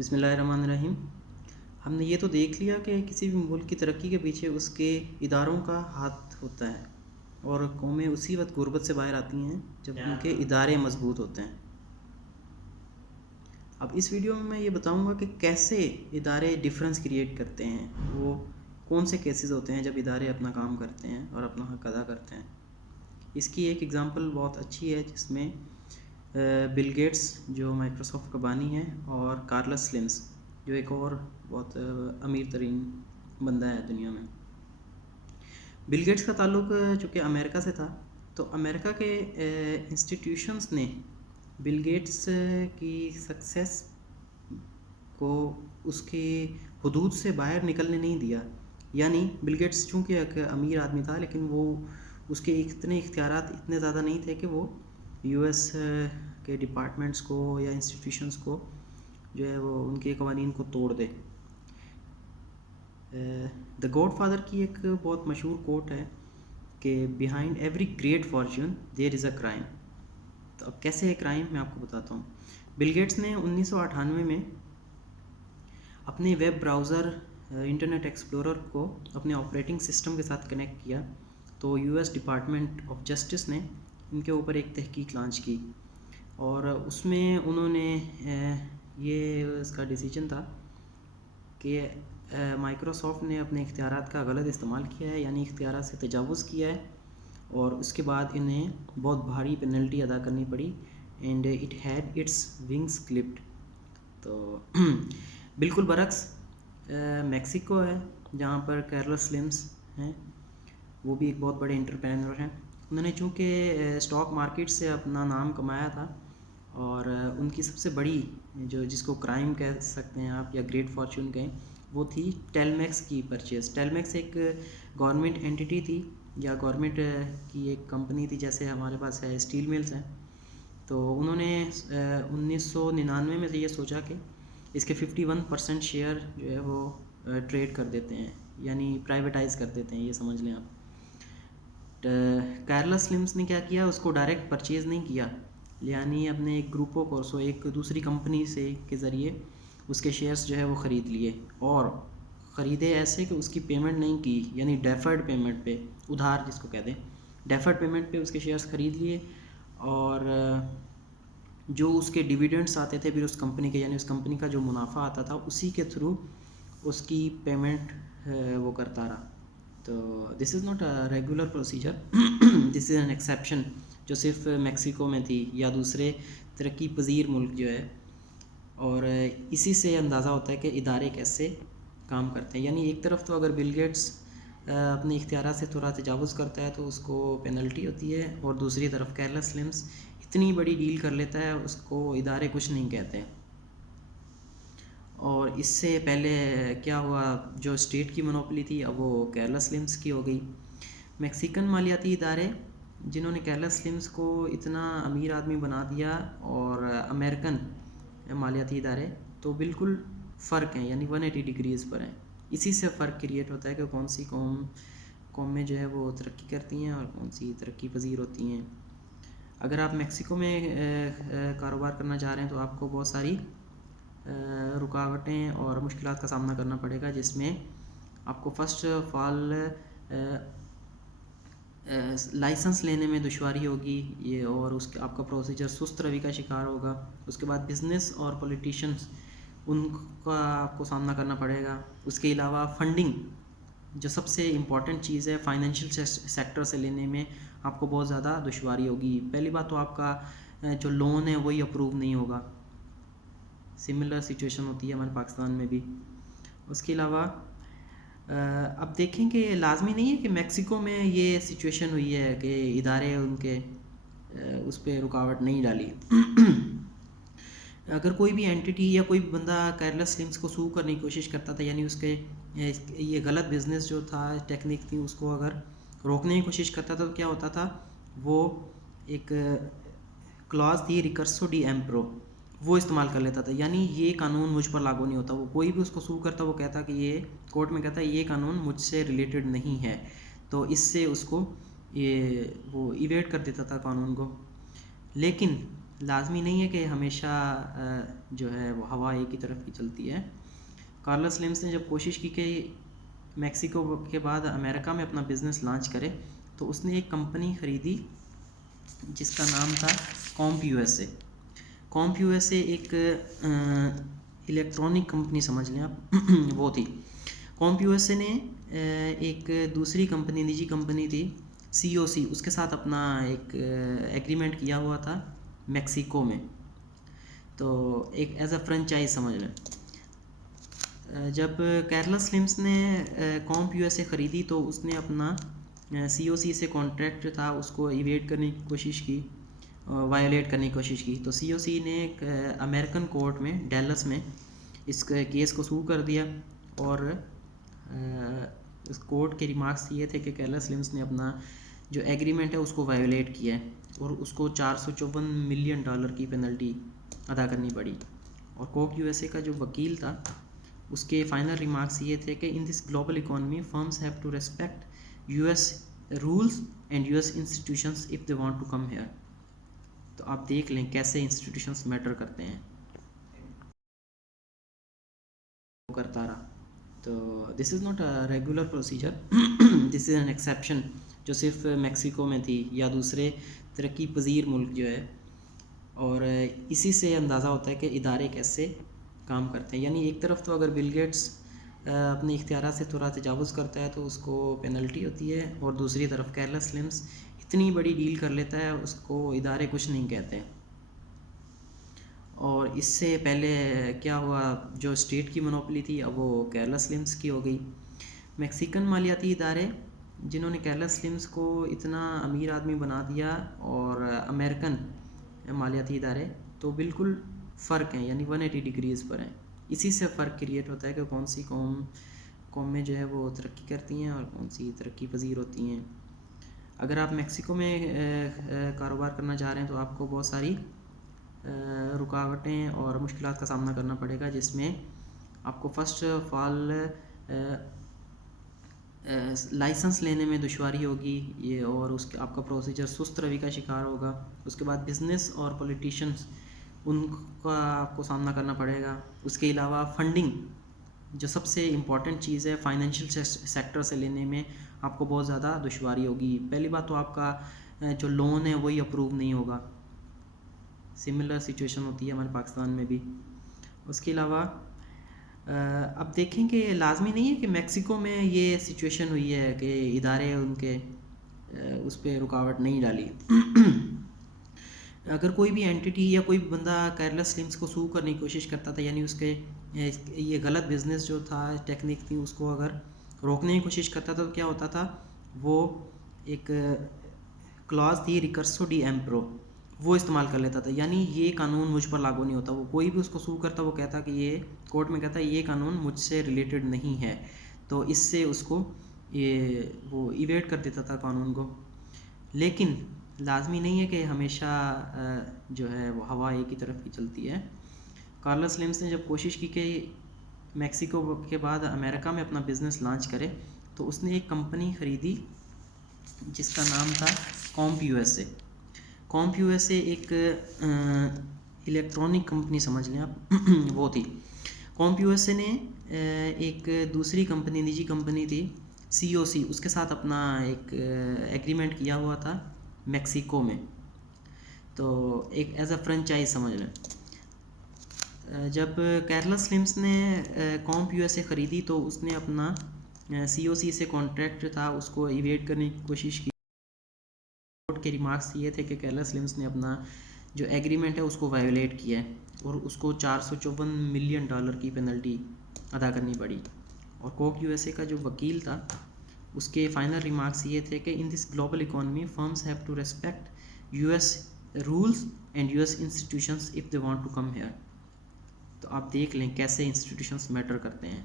بسم اللہ الرحمن الرحیم۔ ہم نے یہ تو دیکھ لیا کہ کسی بھی ملک کی ترقی کے پیچھے اس کے اداروں کا ہاتھ ہوتا ہے، اور قومیں اسی وقت غربت سے باہر آتی ہیں جب ان کے ادارے مضبوط ہوتے ہیں۔ اب اس ویڈیو میں یہ بتاؤں گا کہ کیسے ادارے ڈیفرنس کریٹ کرتے ہیں، وہ کون سے کیسز ہوتے ہیں جب ادارے اپنا کام کرتے ہیں اور اپنا حق ادا کرتے ہیں۔ اس کی ایک ایگزامپل بہت اچھی ہے جس میں بل گیٹس جو مائکروسافٹ کا بانی ہے، اور کارلس سلمز جو ایک اور بہت امیر ترین بندہ ہے دنیا میں۔ بل گیٹس کا تعلق چونکہ امریکہ سے تھا، تو امریکہ کے انسٹیٹیوشنز نے بل گیٹس کی سکسیس کو اس کے حدود سے باہر نکلنے نہیں دیا۔ یعنی بل گیٹس چونکہ ایک امیر آدمی تھا، لیکن وہ اس کے اتنے اختیارات اتنے زیادہ نہیں تھے کہ وہ یو ایس کے ڈپارٹمنٹس کو یا انسٹیٹیوشنس کو جو ہے وہ ان کے قوانین کو توڑ دے۔ دا گاڈ فادر کی ایک بہت مشہور کوٹ ہے کہ behind every great fortune there is a crime. تو اب کیسے ہے کرائم، میں آپ کو بتاتا ہوں۔ بل گیٹس نے 1998 میں اپنے ویب براؤزر انٹرنیٹ ایکسپلورر کو اپنے آپریٹنگ سسٹم کے ساتھ کنیکٹ کیا، تو U S department of justice نے ان کے اوپر ایک تحقیق لانچ کی، اور اس میں انہوں نے یہ اس کا ڈیسیجن تھا کہ مائکروسافٹ نے اپنے اختیارات کا غلط استعمال کیا ہے، یعنی اختیارات سے تجاوز کیا ہے، اور اس کے بعد انہیں بہت بھاری پینلٹی ادا کرنی پڑی، and it had its wings clipped. تو بالکل برعکس میکسیکو ہے جہاں پر کارلس سلمز ہیں، وہ بھی ایک بہت بڑے انٹرپرینور ہیں۔ انہوں نے چونکہ اسٹاک مارکیٹ سے اپنا نام کمایا تھا، اور ان کی سب سے بڑی جس کو کرائم کہہ سکتے ہیں آپ یا گریٹ فارچون کہیں، وہ تھی ٹیل میکس کی پرچیز۔ ٹیل میکس ایک گورنمنٹ اینٹی تھی یا گورنمنٹ کی ایک کمپنی تھی، جیسے ہمارے پاس ہے اسٹیل ملز ہیں۔ تو انہوں نے 1999 میں یہ سوچا کہ اس کے 51% شیئر جو ہے وہ ٹریڈ کر دیتے ہیں، یعنی پرائیویٹائز کر دیتے ہیں، یہ سمجھ لیں آپ۔ کارلس سلمز نے کیا کیا، اس کو ڈائریکٹ پرچیز نہیں کیا، یعنی اپنے ایک گروپ آف کورسو ایک دوسری کمپنی سے کے ذریعے اس کے شیئرز جو ہے وہ خرید لیے، اور خریدے ایسے کہ اس کی پیمنٹ نہیں کی، یعنی ڈیفرڈ پیمنٹ پہ، ادھار جس کو کہتے ہیں، ڈیفرڈ پیمنٹ پہ اس کے شیئرز خرید لیے، اور جو اس کے ڈیویڈنڈس آتے تھے پھر اس کمپنی کے، یعنی اس کمپنی کا جو منافع آتا تھا اسی کے تھرو اس کی پیمنٹ وہ کرتا رہا۔ تو this is not a regular procedure, this is an exception جو صرف میکسیکو میں تھی یا دوسرے ترقی پذیر ملک جو ہے، اور اسی سے اندازہ ہوتا ہے کہ ادارے کیسے کام کرتے ہیں۔ یعنی ایک طرف تو اگر بل گیٹس اپنے اختیارات سے تھوڑا تجاوز کرتا ہے تو اس کو پینلٹی ہوتی ہے، اور دوسری طرف کارلس سلمز اتنی بڑی ڈیل کر لیتا ہے اس کو ادارے کچھ نہیں کہتے۔ اور اس سے پہلے کیا ہوا، جو اسٹیٹ کی مونوپلی تھی اب وہ کارلس سلمز کی ہو گئی۔ میکسیکن مالیاتی ادارے جنہوں نے کارلس سلمز کو اتنا امیر آدمی بنا دیا، اور امریکن مالیاتی ادارے تو بالکل فرق ہیں، یعنی 180 ڈگریز پر ہیں۔ اسی سے فرق کریٹ ہوتا ہے کہ کون سی قومیں جو ہے وہ ترقی کرتی ہیں اور کون سی ترقی پذیر ہوتی ہیں۔ اگر آپ میکسیکو میں کاروبار کرنا چاہ رہے ہیں تو آپ کو بہت ساری رکاوٹیں اور مشکلات کا سامنا کرنا پڑے گا، جس میں آپ کو فرسٹ آف آل لائسنس لینے میں دشواری ہوگی، یہ، اور اس کا آپ کا پروسیجر سست روی کا شکار ہوگا۔ اس کے بعد بزنس اور پولیٹیشنز، ان کا آپ کو سامنا کرنا پڑے گا۔ اس کے علاوہ فنڈنگ جو سب سے امپورٹنٹ چیز ہے فائنینشیل سیکٹر سے لینے میں آپ کو بہت زیادہ دشواری ہوگی۔ پہلی بات تو آپ کا جو لون ہے وہی اپروو نہیں ہوگا۔ سملر سچویشن ہوتی ہے ہمارے پاکستان میں بھی۔ اس کے علاوہ اب دیکھیں کہ لازمی نہیں ہے کہ میکسیکو میں یہ سچویشن ہوئی ہے کہ ادارے ان کے اس پہ رکاوٹ نہیں ڈالی۔ اگر کوئی بھی اینٹی یا کوئی بندہ کارلس سلمز کو سو کرنے کی کوشش کرتا تھا، یعنی اس کے یہ غلط بزنس جو تھا، ٹیکنیک تھی، اس کو اگر روکنے کی کوشش کرتا تھا تو کیا ہوتا تھا، وہ ایک کلاز تھی ریکرسو ڈی ایمپرو، وہ استعمال کر لیتا تھا، یعنی یہ قانون مجھ پر لاگو نہیں ہوتا۔ وہ کوئی بھی اس کو سو کرتا وہ کہتا کہ یہ کورٹ میں کہتا یہ قانون مجھ سے ریلیٹڈ نہیں ہے، تو اس سے اس کو وہ ایویٹ کر دیتا تھا قانون کو۔ لیکن لازمی نہیں ہے کہ ہمیشہ جو ہے وہ ہوا ایک ہی طرف کی چلتی ہے۔ کارلس لمس نے جب کوشش کی کہ میکسیکو کے بعد امریکہ میں اپنا بزنس لانچ کرے تو اس نے ایک کمپنی خریدی جس کا نام تھا Comp U S A. Comp U S A ایک الیکٹرانک کمپنی سمجھ لیں آپ وہ تھی۔ کومپ یو ایس اے نے ایک دوسری کمپنی نجی کمپنی تھی سی او سی، اس کے ساتھ اپنا ایک ایگریمنٹ کیا ہوا تھا میکسیکو میں، تو ایک ایز اے فرنچائز سمجھ لیں۔ جب کارلس لمس نے کومپ یو ایس اے خریدی تو اس نے اپنا سی او سی سے کانٹریکٹ تھا اس کو ایویٹ کرنے کی کوشش کی، وائلیٹ کرنے کی کوشش کی، تو سی او سی نے ایک امریکن کورٹ میں ڈیلس میں اس کیس کو سو کر دیا، اور اس کورٹ کے ریمارکس یہ تھے کہ کارلس لمس نے اپنا جو ایگریمنٹ ہے اس کو وائلیٹ کیا ہے اور اس کو $454 ملین کی پینلٹی ادا کرنی پڑی۔ اور کومپ یو ایس اے کا جو وکیل تھا اس کے فائنل ریمارکس یہ تھے کہ in this global economy firms have to respect U S rules and U S institutions if they want to come here. تو آپ دیکھ لیں کیسے انسٹیٹیوشنز میٹر کرتے ہیں، کرتا رہا۔ تو this is not a regular procedure, this is an exception جو صرف میکسیکو میں تھی یا دوسرے ترقی پذیر ملک جو ہے، اور اسی سے اندازہ ہوتا ہے کہ ادارے کیسے کام کرتے ہیں۔ یعنی ایک طرف تو اگر بل گیٹس اپنے اختیارات سے تھوڑا تجاوز کرتا ہے تو اس کو پینلٹی ہوتی ہے، اور دوسری طرف کارلس لمس اتنی بڑی ڈیل کر لیتا ہے اس کو ادارے کچھ نہیں کہتے۔ اور اس سے پہلے کیا ہوا، جو اسٹیٹ کی مونوپلی تھی اب وہ کارلس لمس کی ہو گئی۔ میکسیکن مالیاتی ادارے جنہوں نے کارلس لمس کو اتنا امیر آدمی بنا دیا، اور امریکن مالیاتی ادارے تو بالکل فرق ہیں، یعنی 180 ڈگریز پر ہیں۔ اسی سے فرق کریٹ ہوتا ہے کہ کون سی قومیں جو ہے وہ ترقی کرتی ہیں اور کون سی ترقی پذیر ہوتی ہیں۔ اگر آپ میکسیکو میں کاروبار کرنا چاہ رہے ہیں تو آپ کو بہت ساری رکاوٹیں اور مشکلات کا سامنا کرنا پڑے گا، جس میں آپ کو فرسٹ آف آل لائسنس لینے میں دشواری ہوگی یہ، اور اس آپ کا پروسیجر سست روی کا شکار ہوگا۔ اس کے بعد بزنس اور پولیٹیشنز ان کا آپ کو سامنا کرنا پڑے گا۔ اس کے علاوہ فنڈنگ جو سب سے امپورٹنٹ چیز ہے فائنینشیل سیکٹر سے لینے میں آپ کو بہت زیادہ دشواری ہوگی۔ پہلی بات تو آپ کا جو لون ہے وہی اپروو نہیں ہوگا، سملر سچویشن ہوتی ہے ہمارے پاکستان میں بھی۔ اس کے علاوہ اب دیکھیں کہ لازمی نہیں ہے کہ میکسیکو میں یہ سچویشن ہوئی ہے کہ ادارے ان کے اس پہ رکاوٹ نہیں ڈالی۔ اگر کوئی بھی اینٹی یا کوئی بندہ کارلس لمس کو سو کرنے کی کوشش کرتا تھا، یعنی اس کے یہ غلط بزنس جو تھا ٹیکنیک تھی اس کو اگر روکنے کی کوشش کرتا تھا تو کیا ہوتا تھا، وہ ایک کلاز تھی ریکرسو ڈی ایمپرو، وہ استعمال کر لیتا تھا، یعنی یہ قانون مجھ پر لاگو نہیں ہوتا۔ وہ کوئی بھی اس کو سو کرتا وہ کہتا کہ یہ کورٹ میں کہتا یہ قانون مجھ سے ریلیٹڈ نہیں ہے، تو اس سے اس کو یہ وہ ایویٹ کر دیتا تھا قانون کو۔ لیکن لازمی نہیں ہے کہ ہمیشہ جو ہے وہ ہوا ایک ہی طرف کی چلتی ہے۔ کارلس لمس نے جب کوشش کی کہ میکسیکو کے بعد امریکہ میں اپنا بزنس لانچ کرے تو اس نے ایک کمپنی خریدی جس کا نام تھا Comp U S A. Comp U S A ایک الیکٹرانک کمپنی سمجھ لیں آپ وہ تھی۔ کومپ یو ایس اے نے ایک دوسری کمپنی نجی کمپنی تھی سی او سی، اس کے ساتھ اپنا ایک ایگریمنٹ کیا ہوا تھا میکسیکو میں، تو ایک ایز اے فرنچائز سمجھ لیں۔ جب کارلس لمس نے کومپ یو ایس اے خریدی تو اس نے اپنا سی او سی سے کانٹریکٹ تھا اس کو ایویٹ کرنے کی کوشش کی۔ کورٹ کے ریمارکس یہ تھے کہ کارلس لمس نے اپنا جو ایگریمنٹ ہے اس کو وائلیٹ کیا ہے اور اس کو $454 ملین کی پینلٹی ادا کرنی پڑی۔ اور کومپ یو ایس اے کا جو وکیل تھا اس کے فائنل ریمارکس یہ تھے کہ in this global economy firms have to respect U S rules and U S institutions if they want to come here. تو آپ دیکھ لیں کیسے انسٹیٹیوشنز میٹر کرتے ہیں۔